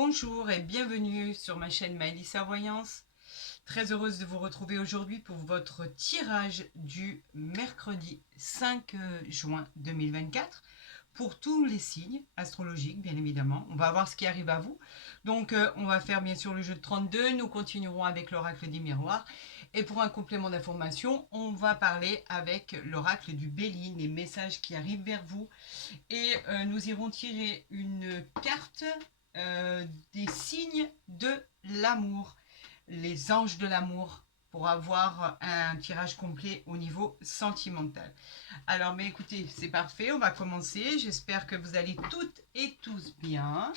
Bonjour et bienvenue sur ma chaîne Maëlissa Voyance. Très heureuse de vous retrouver aujourd'hui pour votre tirage du mercredi 5 juin 2024 pour tous les signes astrologiques, bien évidemment. On va voir ce qui arrive à vous. Donc, on va faire bien sûr le jeu de 32. Nous continuerons avec l'oracle des miroirs. Et pour un complément d'information, on va parler avec l'oracle du Bélier, les messages qui arrivent vers vous. Et nous irons tirer une carte des signes de l'amour, les anges de l'amour, pour avoir un tirage complet au niveau sentimental. Alors, mais écoutez, c'est parfait, on va commencer. J'espère que vous allez toutes et tous bien,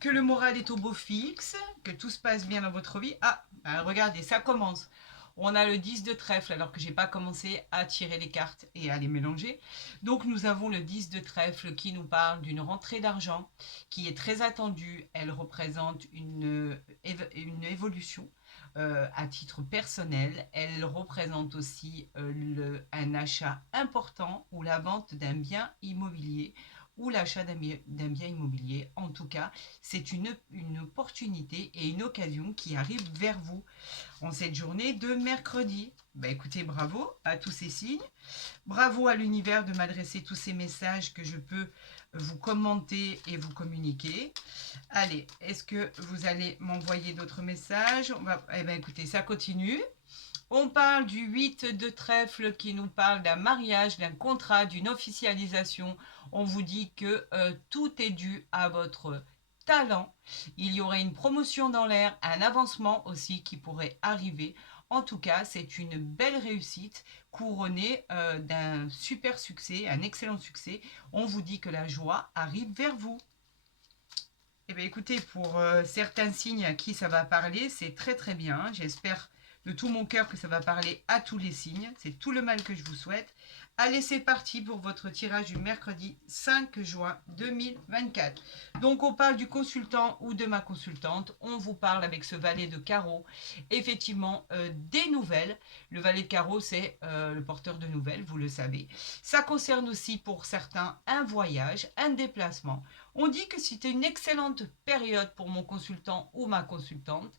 que le moral est au beau fixe, que tout se passe bien dans votre vie. Ah, bah regardez, ça commence. On a le 10 de trèfle alors que j'ai pas commencé à tirer les cartes et à les mélanger. Donc nous avons le 10 de trèfle qui nous parle d'une rentrée d'argent qui est très attendue. Elle représente une évolution à titre personnel. Elle représente aussi un achat important ou la vente d'un bien immobilier ou l'achat d'un bien immobilier. En tout cas, c'est une opportunité et une occasion qui arrive vers vous en cette journée de mercredi. Bah écoutez, bravo à tous ces signes. Bravo à l'univers de m'adresser tous ces messages que je peux vous commenter et vous communiquer. Allez, est-ce que vous allez m'envoyer d'autres messages? Eh bien écoutez, ça continue. On parle du 8 de trèfle qui nous parle d'un mariage, d'un contrat, d'une officialisation. On vous dit que tout est dû à votre talent. Il y aurait une promotion dans l'air, un avancement aussi qui pourrait arriver. En tout cas, c'est une belle réussite couronnée d'un super succès, un excellent succès. On vous dit que la joie arrive vers vous. Eh bien, écoutez, pour certains signes à qui ça va parler, c'est très très bien. J'espère de tout mon cœur que ça va parler à tous les signes. C'est tout le mal que je vous souhaite. Allez, c'est parti pour votre tirage du mercredi 5 juin 2024. Donc, on parle du consultant ou de ma consultante. On vous parle avec ce valet de carreau. Effectivement, des nouvelles. Le valet de carreau, c'est le porteur de nouvelles, vous le savez. Ça concerne aussi pour certains un voyage, un déplacement. On dit que c'était une excellente période pour mon consultant ou ma consultante,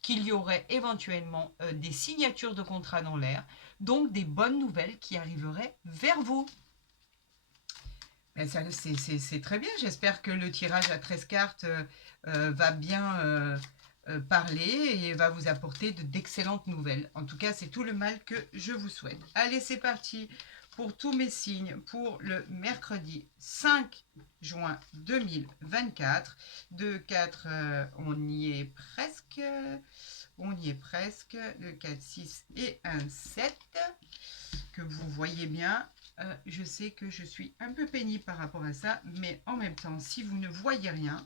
qu'il y aurait éventuellement des signatures de contrats dans l'air, donc des bonnes nouvelles qui arriveraient vers vous. C'est très bien, j'espère que le tirage à 13 cartes va bien parler et va vous apporter d'excellentes nouvelles. En tout cas, c'est tout le mal que je vous souhaite. Allez, c'est parti pour tous mes signes pour le mercredi 5 juin 2024. 2, 4, on y est presque. On y est presque. 2, 4, 6 et un 7. Que vous voyez bien. Je sais que je suis un peu pénible par rapport à ça, mais en même temps, si vous ne voyez rien,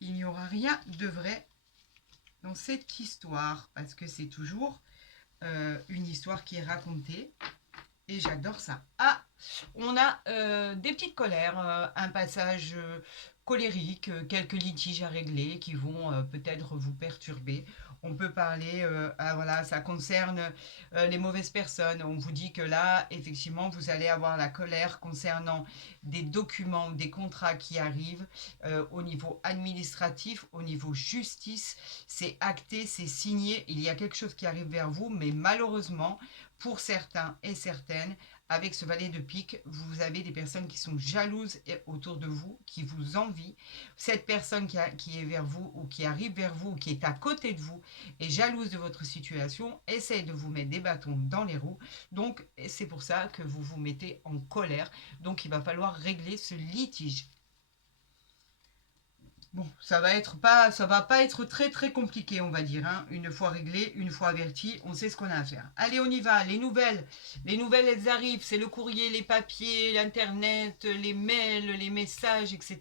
il n'y aura rien de vrai dans cette histoire, parce que c'est toujours une histoire qui est racontée, et j'adore ça. Ah, on a des petites colères, un passage colérique, quelques litiges à régler qui vont peut-être vous perturber. On peut parler, voilà, ça concerne les mauvaises personnes. On vous dit que là, effectivement, vous allez avoir la colère concernant des documents, des contrats qui arrivent au niveau administratif, au niveau justice. C'est acté, c'est signé. Il y a quelque chose qui arrive vers vous, mais malheureusement, pour certains et certaines, avec ce valet de pique, vous avez des personnes qui sont jalouses autour de vous, qui vous envient. Cette personne qui est vers vous ou qui arrive vers vous ou qui est à côté de vous est jalouse de votre situation, essaye de vous mettre des bâtons dans les roues. Donc, c'est pour ça que vous vous mettez en colère. Donc, il va falloir régler ce litige. Bon, ça va pas être très très compliqué, on va dire. Hein. Une fois réglé, une fois averti, on sait ce qu'on a à faire. Allez, on y va. Les nouvelles, elles arrivent. C'est le courrier, les papiers, l'internet, les mails, les messages, etc.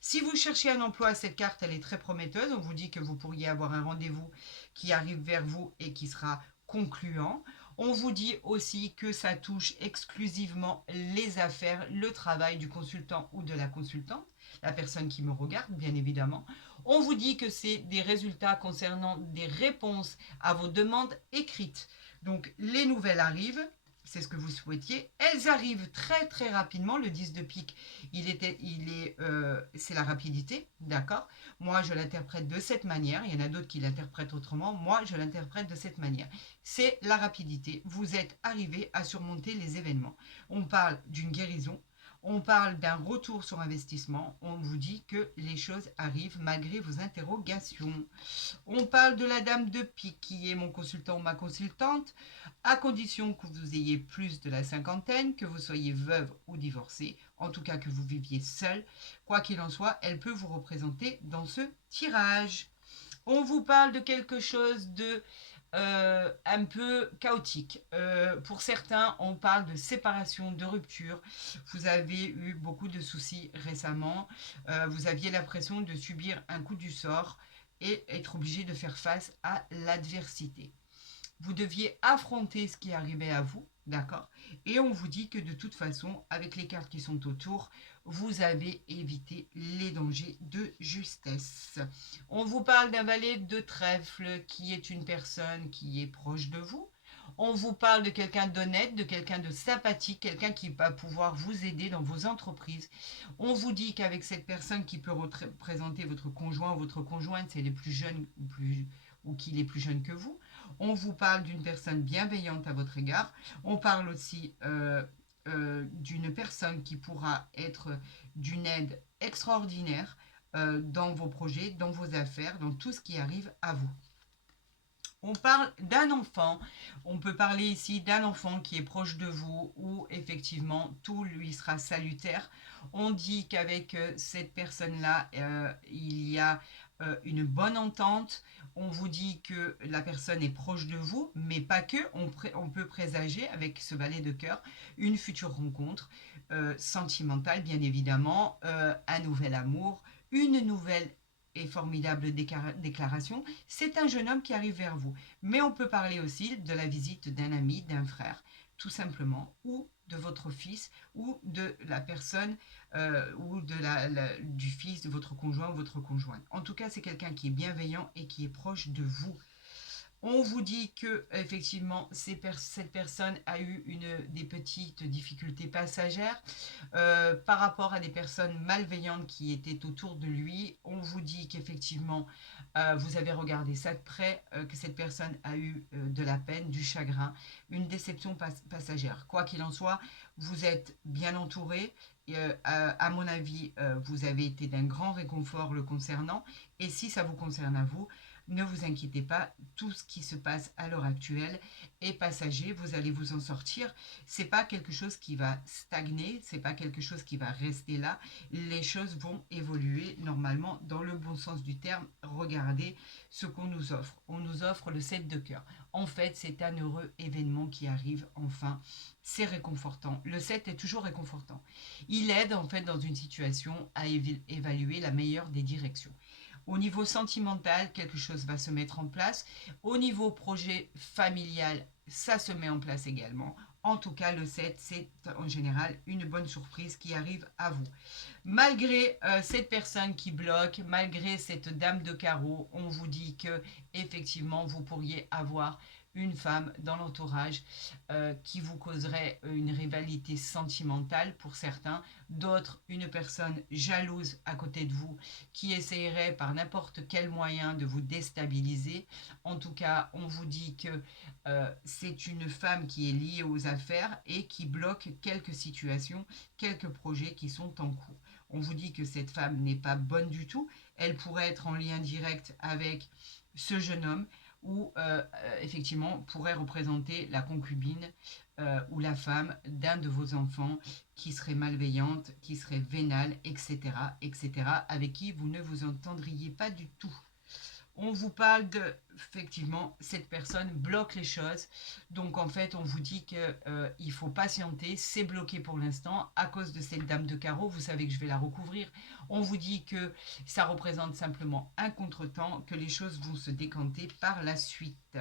Si vous cherchez un emploi, cette carte, elle est très prometteuse. On vous dit que vous pourriez avoir un rendez-vous qui arrive vers vous et qui sera concluant. On vous dit aussi que ça touche exclusivement les affaires, le travail du consultant ou de la consultante, la personne qui me regarde, bien évidemment. On vous dit que c'est des résultats concernant des réponses à vos demandes écrites. Donc, les nouvelles arrivent. c'est ce que vous souhaitiez. Elles arrivent très très rapidement. Le 10 de pique, c'est la rapidité, d'accord? Moi, je l'interprète de cette manière. Il y en a d'autres qui l'interprètent autrement. Moi, je l'interprète de cette manière. C'est la rapidité. Vous êtes arrivé à surmonter les événements. On parle d'une guérison. On parle d'un retour sur investissement. On vous dit que les choses arrivent malgré vos interrogations. On parle de la dame de pique qui est mon consultant ou ma consultante, à condition que vous ayez plus de la cinquantaine, que vous soyez veuve ou divorcée, en tout cas que vous viviez seul. Quoi qu'il en soit, elle peut vous représenter dans ce tirage. On vous parle de quelque chose de un peu chaotique. Pour certains, on parle de séparation, de rupture. Vous avez eu beaucoup de soucis récemment. Vous aviez l'impression de subir un coup du sort et être obligé de faire face à l'adversité. Vous deviez affronter ce qui arrivait à vous, d'accord? Et on vous dit que de toute façon, avec les cartes qui sont autour, vous avez évité les dangers de justesse. On vous parle d'un valet de trèfle qui est une personne qui est proche de vous. On vous parle de quelqu'un d'honnête, de quelqu'un de sympathique, quelqu'un qui va pouvoir vous aider dans vos entreprises. On vous dit qu'avec cette personne qui peut représenter votre conjoint ou votre conjointe, c'est les plus jeunes ou qu'il est plus jeune que vous. On vous parle d'une personne bienveillante à votre égard. On parle aussi d'une personne qui pourra être d'une aide extraordinaire dans vos projets, dans vos affaires, dans tout ce qui arrive à vous. On parle d'un enfant. On peut parler ici d'un enfant qui est proche de vous où effectivement tout lui sera salutaire. On dit qu'avec cette personne-là, il y a une bonne entente. On vous dit que la personne est proche de vous, mais pas que. On peut présager avec ce valet de cœur une future rencontre sentimentale, bien évidemment, un nouvel amour, une nouvelle et formidable déclaration. C'est un jeune homme qui arrive vers vous. Mais on peut parler aussi de la visite d'un ami, d'un frère, tout simplement, ou de votre fils, ou de la personne, ou du fils de votre conjoint ou votre conjointe. En tout cas, c'est quelqu'un qui est bienveillant et qui est proche de vous. On vous dit que effectivement cette personne a eu des petites difficultés passagères par rapport à des personnes malveillantes qui étaient autour de lui. On vous dit qu'effectivement vous avez regardé ça de près, que cette personne a eu de la peine, du chagrin, une déception passagère. Quoi qu'il en soit, vous êtes bien entouré. À mon avis, vous avez été d'un grand réconfort le concernant. Et si ça vous concerne à vous, ne vous inquiétez pas, tout ce qui se passe à l'heure actuelle est passager, vous allez vous en sortir. C'est pas quelque chose qui va stagner, c'est pas quelque chose qui va rester là. Les choses vont évoluer normalement dans le bon sens du terme. Regardez ce qu'on nous offre. On nous offre le 7 de cœur. En fait, c'est un heureux événement qui arrive enfin. C'est réconfortant. Le 7 est toujours réconfortant. Il aide en fait dans une situation à évaluer la meilleure des directions. Au niveau sentimental, quelque chose va se mettre en place. Au niveau projet familial, ça se met en place également. En tout cas, le 7, c'est en général une bonne surprise qui arrive à vous. Malgré cette personne qui bloque, malgré cette dame de carreau, on vous dit que effectivement, vous pourriez avoir une femme dans l'entourage qui vous causerait une rivalité sentimentale pour certains, d'autres une personne jalouse à côté de vous qui essayerait par n'importe quel moyen de vous déstabiliser. En tout cas, on vous dit que c'est une femme qui est liée aux affaires et qui bloque quelques situations, quelques projets qui sont en cours. On vous dit que cette femme n'est pas bonne du tout, elle pourrait être en lien direct avec ce jeune homme ou effectivement pourrait représenter la concubine ou la femme d'un de vos enfants qui serait malveillante, qui serait vénale, etc., etc., avec qui vous ne vous entendriez pas du tout. On vous parle de, effectivement, cette personne bloque les choses. Donc, en fait, on vous dit qu'il faut patienter. C'est bloqué pour l'instant à cause de cette dame de carreau. Vous savez que je vais la recouvrir. On vous dit que ça représente simplement un contretemps, que les choses vont se décanter par la suite.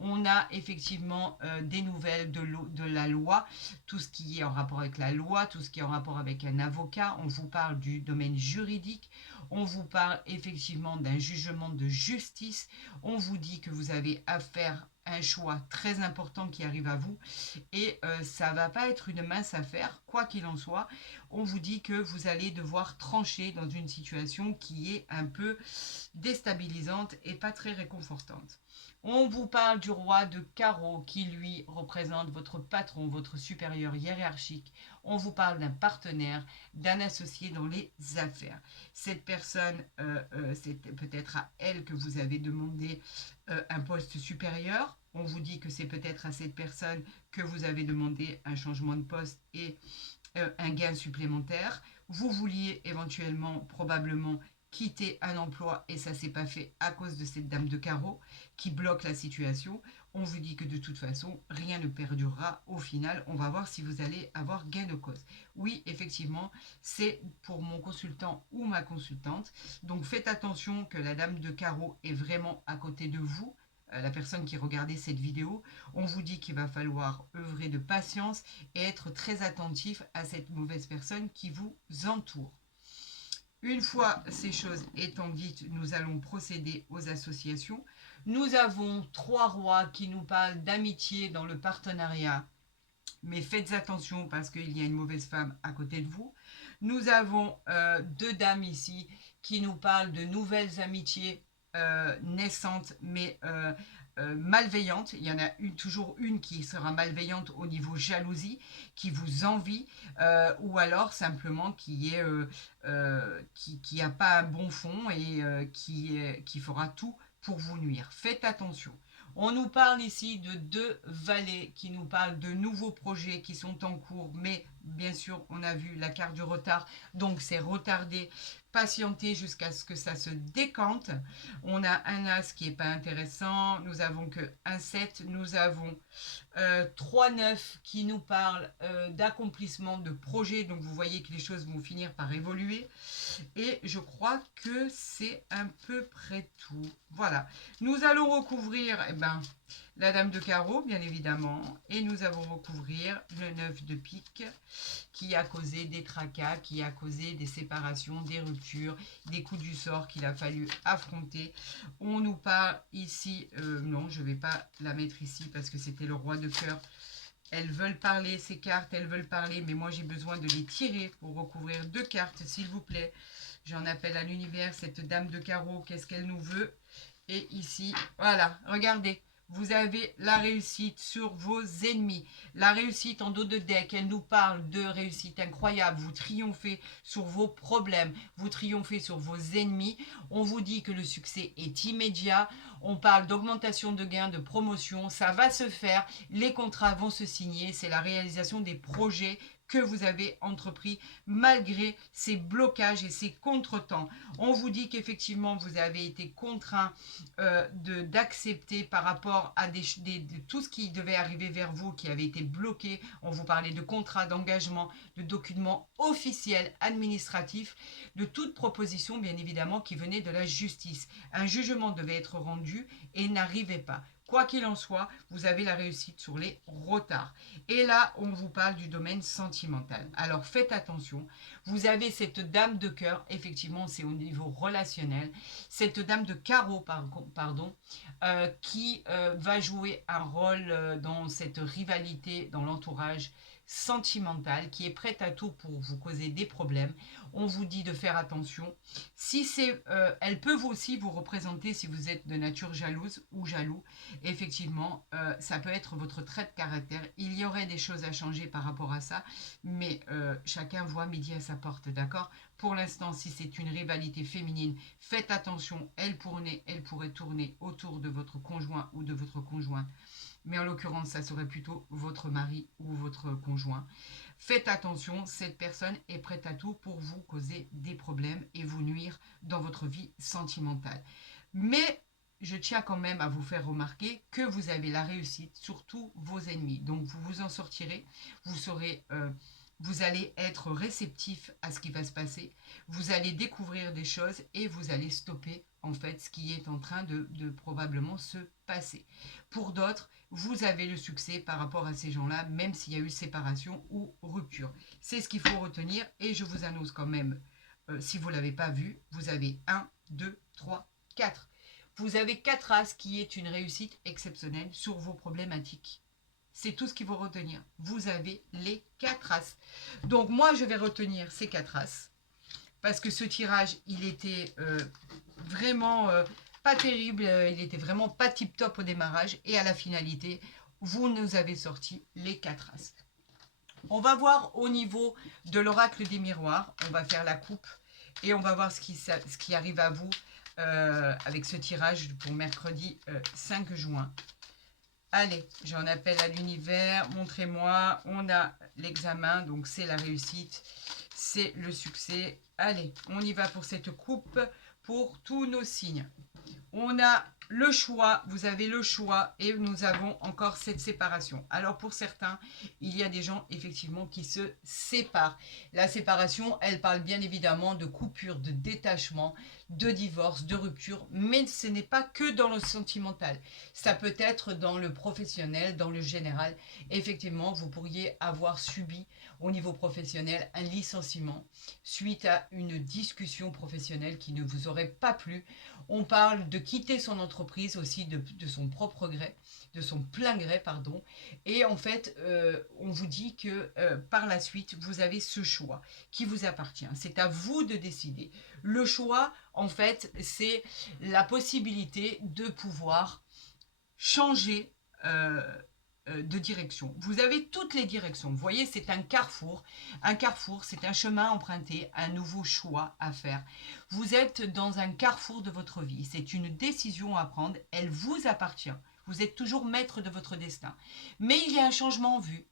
On a effectivement des nouvelles de la loi, tout ce qui est en rapport avec la loi, tout ce qui est en rapport avec un avocat. On vous parle du domaine juridique. On vous parle effectivement d'un jugement de justice. On vous dit que vous avez à faire un choix très important qui arrive à vous et ça va pas être une mince affaire, quoi qu'il en soit. On vous dit que vous allez devoir trancher dans une situation qui est un peu déstabilisante et pas très réconfortante. On vous parle du roi de carreau qui lui représente votre patron, votre supérieur hiérarchique. On vous parle d'un partenaire, d'un associé dans les affaires. Cette personne, c'est peut-être à elle que vous avez demandé un poste supérieur. On vous dit que c'est peut-être à cette personne que vous avez demandé un changement de poste et un gain supplémentaire. Vous vouliez éventuellement, probablement, quitter un emploi et ça s'est pas fait à cause de cette dame de carreau qui bloque la situation. On vous dit que de toute façon, rien ne perdurera au final. On va voir si vous allez avoir gain de cause. Oui, effectivement, c'est pour mon consultant ou ma consultante. Donc faites attention que la dame de carreau est vraiment à côté de vous. La personne qui regardait cette vidéo, on vous dit qu'il va falloir œuvrer de patience et être très attentif à cette mauvaise personne qui vous entoure. Une fois ces choses étant dites, nous allons procéder aux associations. Nous avons 3 rois qui nous parlent d'amitié dans le partenariat, mais faites attention parce qu'il y a une mauvaise femme à côté de vous. Nous avons 2 dames ici qui nous parlent de nouvelles amitiés naissantes, mais malveillantes. Il y en a toujours une qui sera malveillante au niveau jalousie, qui vous envie, ou alors simplement qui a pas un bon fond et qui fera tout pour vous nuire. Faites attention. On nous parle ici de 2 valets qui nous parlent de nouveaux projets qui sont en cours, mais bien sûr, on a vu la carte du retard, donc c'est retardé, patienter jusqu'à ce que ça se décante. On a un as qui n'est pas intéressant, nous avons que un 7, nous avons 3-9 qui nous parle d'accomplissement de projets, donc vous voyez que les choses vont finir par évoluer. Et je crois que c'est un peu près tout. Voilà. Nous allons recouvrir la dame de carreau, bien évidemment. Et nous allons recouvrir le 9 de pique qui a causé des tracas, qui a causé des séparations, des ruptures, des coups du sort qu'il a fallu affronter. On nous parle ici, non, je ne vais pas la mettre ici parce que c'était le roi de cœur. Elles veulent parler, ces cartes, elles veulent parler, mais moi j'ai besoin de les tirer pour recouvrir 2 cartes, s'il vous plaît. J'en appelle à l'univers, cette dame de carreau, qu'est-ce qu'elle nous veut? Et ici, voilà, regardez, vous avez la réussite sur vos ennemis. La réussite en dos de deck, elle nous parle de réussite incroyable. Vous triomphez sur vos problèmes, vous triomphez sur vos ennemis. On vous dit que le succès est immédiat. On parle d'augmentation de gains, de promotion. Ça va se faire, les contrats vont se signer. C'est la réalisation des projets que vous avez entrepris malgré ces blocages et ces contretemps. On vous dit qu'effectivement vous avez été contraint d'accepter par rapport à de tout ce qui devait arriver vers vous qui avait été bloqué. On vous parlait de contrats, d'engagement, de documents officiels, administratifs, de toute proposition bien évidemment qui venait de la justice. Un jugement devait être rendu et n'arrivait pas. Quoi qu'il en soit, vous avez la réussite sur les retards. Et là, on vous parle du domaine sentimental. Alors faites attention. Vous avez cette dame de cœur, effectivement, c'est au niveau relationnel. Cette dame de carreau, qui va jouer un rôle dans cette rivalité, dans l'entourage sentimental, qui est prête à tout pour vous causer des problèmes. On vous dit de faire attention. Si elle peut aussi vous représenter si vous êtes de nature jalouse ou jaloux. Effectivement, ça peut être votre trait de caractère. Il y aurait des choses à changer par rapport à ça, mais chacun voit midi à sa porte, d'accord? Pour l'instant, si c'est une rivalité féminine, faites attention, elle pourrait tourner autour de votre conjoint ou de votre conjointe. Mais en l'occurrence, ça serait plutôt votre mari ou votre conjoint. Faites attention, cette personne est prête à tout pour vous causer des problèmes et vous nuire dans votre vie sentimentale. Mais je tiens quand même à vous faire remarquer que vous avez la réussite sur tous vos ennemis. Donc vous vous en sortirez, vous allez être réceptif à ce qui va se passer, vous allez découvrir des choses et vous allez stopper en fait ce qui est en train de probablement se passer. Pour d'autres, vous avez le succès par rapport à ces gens-là, même s'il y a eu séparation ou rupture. C'est ce qu'il faut retenir et je vous annonce quand même si vous ne l'avez pas vu, vous avez 1, 2, 3, 4. Vous avez 4 As qui est une réussite exceptionnelle sur vos problématiques. C'est tout ce qu'il faut retenir. Vous avez les 4 As. Donc moi, je vais retenir ces 4 As. Parce que ce tirage, il était vraiment pas terrible. Il était vraiment pas tip-top au démarrage. Et à la finalité, vous nous avez sorti les 4 As. On va voir au niveau de l'oracle des miroirs. On va faire la coupe. Et on va voir ce qui arrive à vous avec ce tirage pour mercredi 5 juin. Allez, j'en appelle à l'univers, montrez-moi, on a l'examen, donc c'est la réussite, c'est le succès. Allez, on y va pour cette coupe, pour tous nos signes. On a le choix, vous avez le choix et nous avons encore cette séparation. Alors pour certains, il y a des gens effectivement qui se séparent. La séparation, elle parle bien évidemment de coupure, de détachement, de divorce, de rupture, mais ce n'est pas que dans le sentimental. Ça peut être dans le professionnel, dans le général. Effectivement, vous pourriez avoir subi au niveau professionnel un licenciement suite à une discussion professionnelle qui ne vous aurait pas plu. On parle de quitter son entreprise aussi de son propre gré, de son plein gré, pardon. Et en fait, on vous dit que par la suite, vous avez ce choix qui vous appartient. C'est à vous de décider. Le choix, en fait, c'est la possibilité de pouvoir changer de direction. Vous avez toutes les directions. Vous voyez, c'est un carrefour. Un carrefour, c'est un chemin emprunté, un nouveau choix à faire. Vous êtes dans un carrefour de votre vie. C'est une décision à prendre. Elle vous appartient. Vous êtes toujours maître de votre destin. Mais il y a un changement en vue.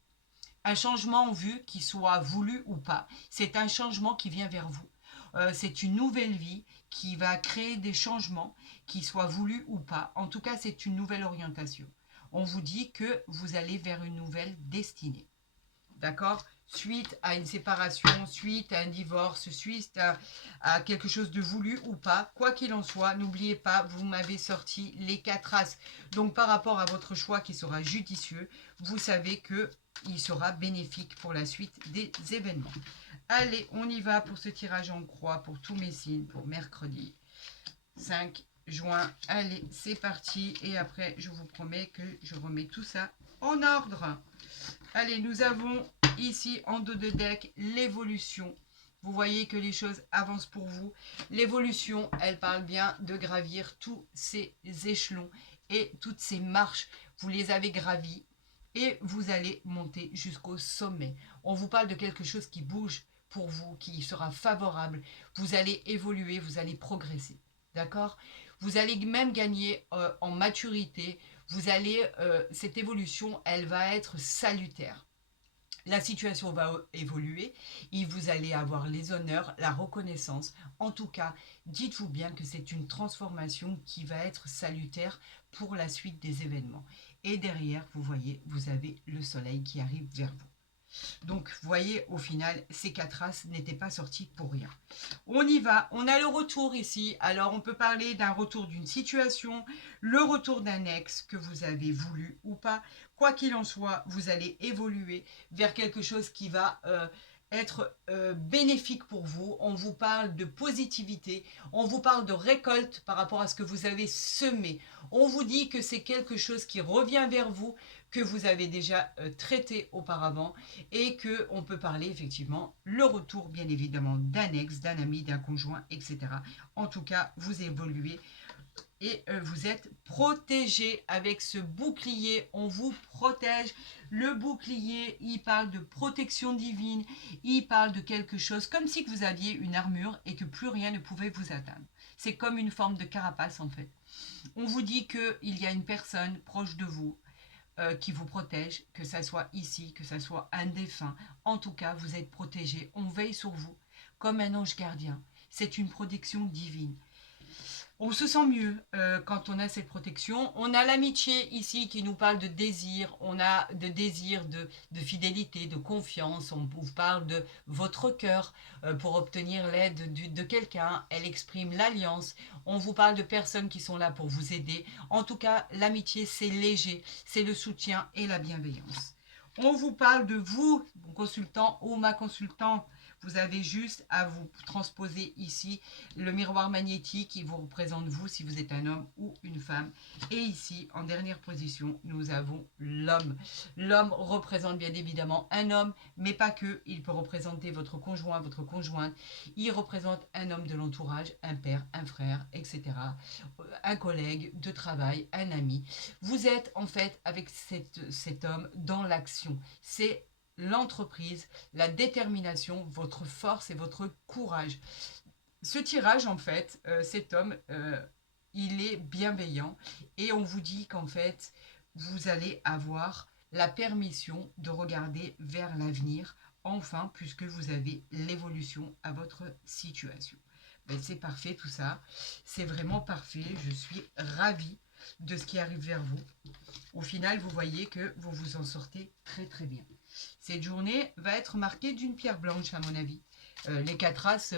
Un changement en vue, qui soit voulu ou pas. C'est un changement qui vient vers vous. C'est une nouvelle vie qui va créer des changements, qui soient voulus ou pas. En tout cas, c'est une nouvelle orientation. On vous dit que vous allez vers une nouvelle destinée. D'accord? Suite à une séparation, suite à un divorce, suite à quelque chose de voulu ou pas, quoi qu'il en soit, n'oubliez pas, vous m'avez sorti les 4 As. Donc par rapport à votre choix qui sera judicieux, vous savez qu'il sera bénéfique pour la suite des événements. Allez, on y va pour ce tirage en croix pour tous mes signes pour mercredi 5 juin. Allez, c'est parti. Et après, je vous promets que je remets tout ça en ordre. Allez, nous avons ici en dos de deck l'évolution. Vous voyez que les choses avancent pour vous. L'évolution, elle parle bien de gravir tous ces échelons et toutes ces marches. Vous les avez gravis et vous allez monter jusqu'au sommet. On vous parle de quelque chose qui bouge pour vous, qui sera favorable. Vous allez évoluer, vous allez progresser. D'accord? Vous allez même gagner en maturité. Vous allez, cette évolution, elle va être salutaire. La situation va évoluer et vous allez avoir les honneurs, la reconnaissance. En tout cas, dites-vous bien que c'est une transformation qui va être salutaire pour la suite des événements. Et derrière, vous voyez, vous avez le soleil qui arrive vers vous. Donc, vous voyez, au final, ces 4 As n'étaient pas sortis pour rien. On y va. On a le retour ici. Alors, on peut parler d'un retour d'une situation, le retour d'un ex que vous avez voulu ou pas. Quoi qu'il en soit, vous allez évoluer vers quelque chose qui va être bénéfique pour vous. On vous parle de positivité, on vous parle de récolte par rapport à ce que vous avez semé. On vous dit que c'est quelque chose qui revient vers vous, que vous avez déjà traité auparavant et que on peut parler effectivement le retour bien évidemment d'un ex, d'un ami, d'un conjoint, etc. En tout cas, vous évoluez et vous êtes protégé avec ce bouclier. On vous protège. Le bouclier, il parle de protection divine. Il parle de quelque chose comme si vous aviez une armure et que plus rien ne pouvait vous atteindre. C'est comme une forme de carapace en fait. On vous dit qu'il y a une personne proche de vous qui vous protège, que ça soit ici, que ça soit un défunt. En tout cas, vous êtes protégé. On veille sur vous comme un ange gardien. C'est une protection divine. On se sent mieux quand on a cette protection. On a l'amitié ici qui nous parle de désir. On a de désir, de fidélité, de confiance. On vous parle de votre cœur pour obtenir l'aide de quelqu'un. Elle exprime l'alliance. On vous parle de personnes qui sont là pour vous aider. En tout cas, l'amitié, c'est léger. C'est le soutien et la bienveillance. On vous parle de vous, mon consultant ou ma consultante. Vous avez juste à vous transposer ici le miroir magnétique qui vous représente vous si vous êtes un homme ou une femme. Et ici, en dernière position, nous avons l'homme. L'homme représente bien évidemment un homme, mais pas que. Il peut représenter votre conjoint, votre conjointe. Il représente un homme de l'entourage, un père, un frère, etc. Un collègue de travail, un ami. Vous êtes en fait avec cet homme dans l'action. C'est l'entreprise, la détermination, votre force et votre courage. Ce tirage, en fait, cet homme, il est bienveillant et on vous dit qu'en fait, vous allez avoir la permission de regarder vers l'avenir, enfin, puisque vous avez l'évolution à votre situation. Ben, c'est parfait tout ça, c'est vraiment parfait, je suis ravie de ce qui arrive vers vous. Au final, vous voyez que vous vous en sortez très très bien. Cette journée va être marquée d'une pierre blanche à mon avis. Les 4 as,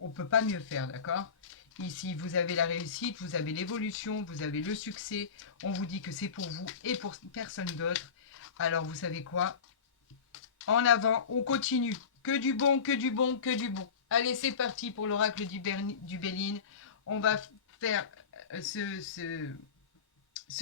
on ne peut pas mieux faire, d'accord? Ici, vous avez la réussite, vous avez l'évolution, vous avez le succès. On vous dit que c'est pour vous et pour personne d'autre. Alors, vous savez quoi? En avant, on continue. Que du bon, que du bon, que du bon. Allez, c'est parti pour l'oracle du Béline. On va faire ce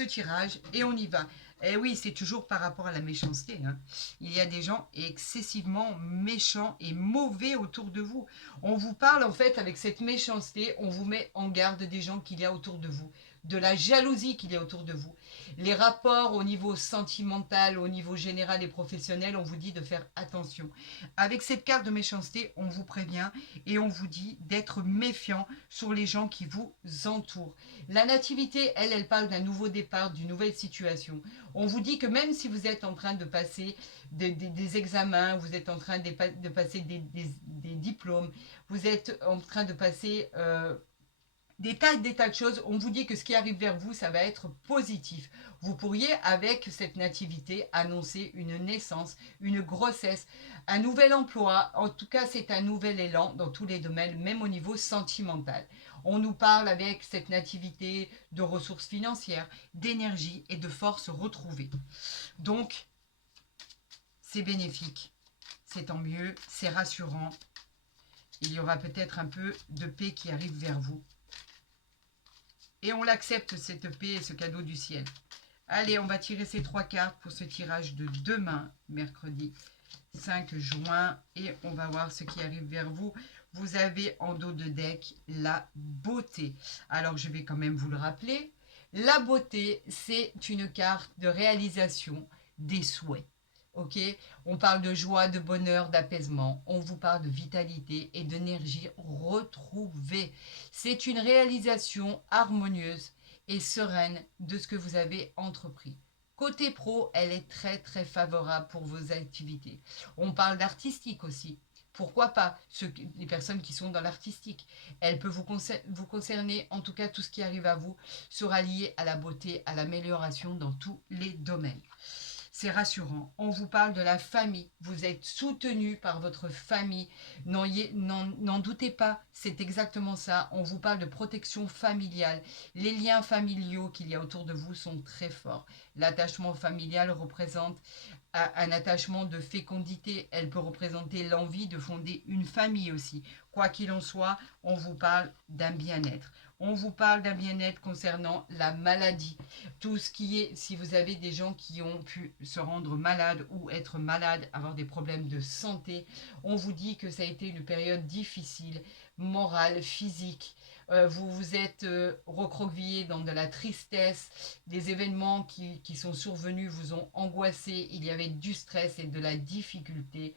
tirage et on y va. Et oui, c'est toujours par rapport à la méchanceté. Hein. Il y a des gens excessivement méchants et mauvais autour de vous. On vous parle en fait avec cette méchanceté, on vous met en garde des gens qu'il y a autour de vous, de la jalousie qu'il y a autour de vous. Les rapports au niveau sentimental, au niveau général et professionnel, on vous dit de faire attention. Avec cette carte de méchanceté, on vous prévient et on vous dit d'être méfiant sur les gens qui vous entourent. La nativité, elle parle d'un nouveau départ, d'une nouvelle situation. On vous dit que même si vous êtes en train de passer des examens, vous êtes en train de passer des diplômes, vous êtes en train de passer des tas de choses, on vous dit que ce qui arrive vers vous, ça va être positif. Vous pourriez, avec cette nativité, annoncer une naissance, une grossesse, un nouvel emploi. En tout cas, c'est un nouvel élan dans tous les domaines, même au niveau sentimental. On nous parle avec cette nativité de ressources financières, d'énergie et de force retrouvée. Donc, c'est bénéfique, c'est tant mieux, c'est rassurant. Il y aura peut-être un peu de paix qui arrive vers vous. Et on l'accepte, cette paix et ce cadeau du ciel. Allez, on va tirer ces 3 cartes pour ce tirage de demain, mercredi 5 juin. Et on va voir ce qui arrive vers vous. Vous avez en dos de deck la beauté. Alors, je vais quand même vous le rappeler. La beauté, c'est une carte de réalisation des souhaits. Ok, on parle de joie, de bonheur, d'apaisement. On vous parle de vitalité et d'énergie retrouvée. C'est une réalisation harmonieuse et sereine de ce que vous avez entrepris. Côté pro, elle est très très favorable pour vos activités. On parle d'artistique aussi. Pourquoi pas les personnes qui sont dans l'artistique. Elle peut vous concerner, en tout cas tout ce qui arrive à vous sera lié à la beauté, à l'amélioration dans tous les domaines. C'est rassurant. On vous parle de la famille. Vous êtes soutenu par votre famille. N'en doutez pas, c'est exactement ça. On vous parle de protection familiale. Les liens familiaux qu'il y a autour de vous sont très forts. L'attachement familial représente un attachement de fécondité. Elle peut représenter l'envie de fonder une famille aussi. Quoi qu'il en soit, on vous parle d'un bien-être. On vous parle d'un bien-être concernant la maladie. Tout ce qui est, si vous avez des gens qui ont pu se rendre malades ou être malades, avoir des problèmes de santé, on vous dit que ça a été une période difficile, morale, physique. Vous vous êtes recroquevillé dans de la tristesse, des événements qui sont survenus vous ont angoissé, il y avait du stress et de la difficulté.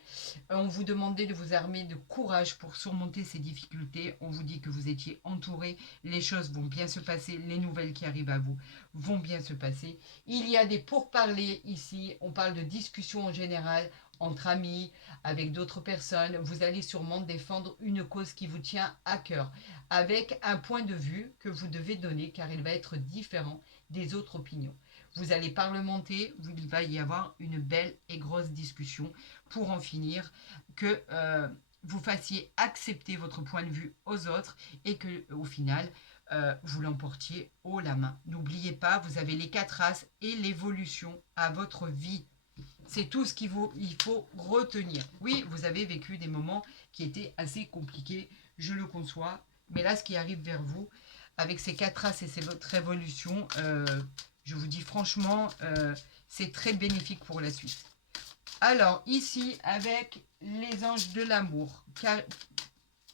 On vous demandait de vous armer de courage pour surmonter ces difficultés. On vous dit que vous étiez entouré, les choses vont bien se passer, les nouvelles qui arrivent à vous vont bien se passer. Il y a des pourparlers ici, on parle de discussions en général, entre amis, avec d'autres personnes. Vous allez sûrement défendre une cause qui vous tient à cœur, avec un point de vue que vous devez donner, car il va être différent des autres opinions. Vous allez parlementer, il va y avoir une belle et grosse discussion pour en finir, que vous fassiez accepter votre point de vue aux autres et que au final, vous l'emportiez haut la main. N'oubliez pas, vous avez les 4 as et l'évolution à votre vie. C'est tout ce qu'il faut retenir. Oui, vous avez vécu des moments qui étaient assez compliqués, je le conçois. Mais là, ce qui arrive vers vous, avec ces 4 as et votre révolution, je vous dis franchement, c'est très bénéfique pour la suite. Alors, ici, avec les anges de l'amour,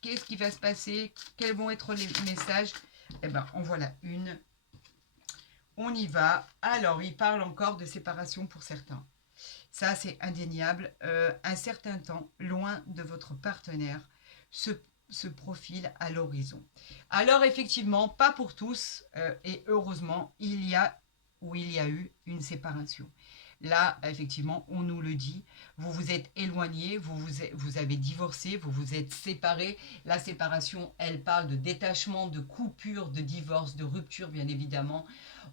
qu'est-ce qui va se passer? Quels vont être les messages? Eh bien, en voilà une. On y va. Alors, il parle encore de séparation pour certains. Ça, c'est indéniable. Un certain temps, loin de votre partenaire, se profile à l'horizon. Alors, effectivement, pas pour tous. Et heureusement, il y a eu une séparation. Là, effectivement, on nous le dit. Vous vous êtes éloigné, vous avez divorcé, vous vous êtes séparé. La séparation, elle parle de détachement, de coupure, de divorce, de rupture, bien évidemment.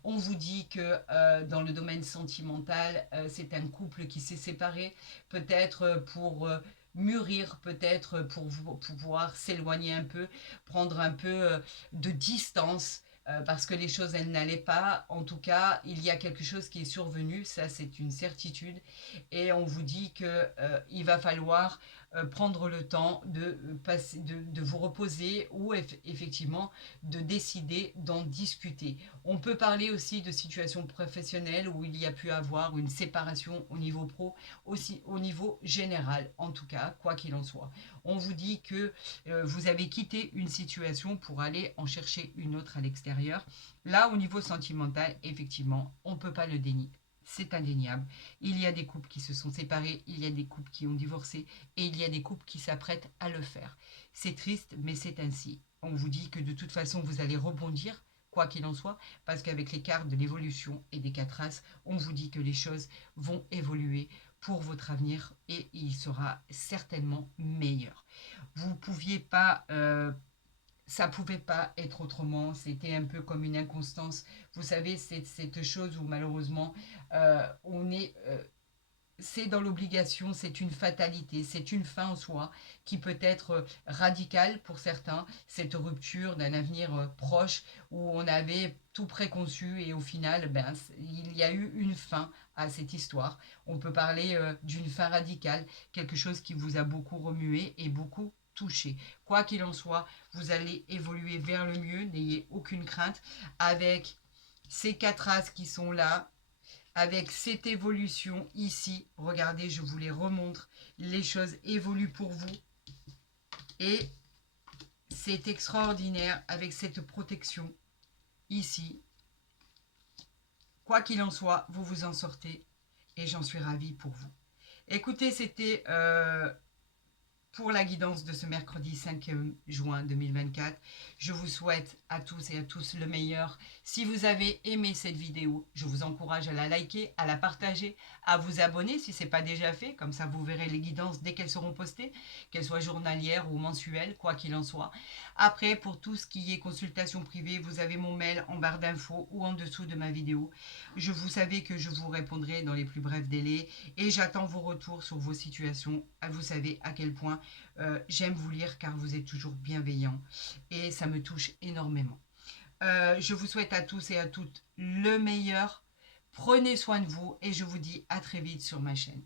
On vous dit que dans le domaine sentimental, c'est un couple qui s'est séparé, peut-être pour mûrir, peut-être pour pouvoir s'éloigner un peu, prendre un peu de distance. Parce que les choses, elles n'allaient pas. En tout cas, il y a quelque chose qui est survenu, ça c'est une certitude. Et on vous dit qu'il va falloir prendre le temps de vous reposer ou effectivement de décider d'en discuter. On peut parler aussi de situations professionnelles où il y a pu avoir une séparation au niveau pro, aussi au niveau général, en tout cas, quoi qu'il en soit. On vous dit que vous avez quitté une situation pour aller en chercher une autre à l'extérieur. Là, au niveau sentimental, effectivement, on ne peut pas le dénier. C'est indéniable. Il y a des couples qui se sont séparés, il y a des couples qui ont divorcé et il y a des couples qui s'apprêtent à le faire. C'est triste, mais c'est ainsi. On vous dit que de toute façon, vous allez rebondir, quoi qu'il en soit, parce qu'avec les cartes de l'évolution et des 4 as, on vous dit que les choses vont évoluer pour votre avenir et il sera certainement meilleur. Vous ne pouviez pas... ça pouvait pas être autrement, c'était un peu comme une inconstance. Vous savez, c'est cette chose où malheureusement, on est... c'est dans l'obligation, c'est une fatalité, c'est une fin en soi qui peut être radicale pour certains, cette rupture d'un avenir proche où on avait tout préconçu et au final, ben, il y a eu une fin à cette histoire. On peut parler d'une fin radicale, quelque chose qui vous a beaucoup remué et beaucoup touché. Quoi qu'il en soit, vous allez évoluer vers le mieux, n'ayez aucune crainte. Avec ces 4 as qui sont là, avec cette évolution ici, regardez, je vous les remontre, les choses évoluent pour vous et c'est extraordinaire avec cette protection ici. Quoi qu'il en soit, vous vous en sortez et j'en suis ravie pour vous. Écoutez, c'était pour la guidance de ce mercredi 5 juin 2024. Je vous souhaite à tous et à tous le meilleur. Si vous avez aimé cette vidéo, je vous encourage à la liker, à la partager, à vous abonner si ce n'est pas déjà fait. Comme ça, vous verrez les guidances dès qu'elles seront postées, qu'elles soient journalières ou mensuelles, quoi qu'il en soit. Après, pour tout ce qui est consultation privée, vous avez mon mail en barre d'infos ou en dessous de ma vidéo. Vous savez que je vous répondrai dans les plus brefs délais et j'attends vos retours sur vos situations. Vous savez à quel point j'aime vous lire car vous êtes toujours bienveillants et ça me touche énormément. Je vous souhaite à tous et à toutes le meilleur. Prenez soin de vous et je vous dis à très vite sur ma chaîne.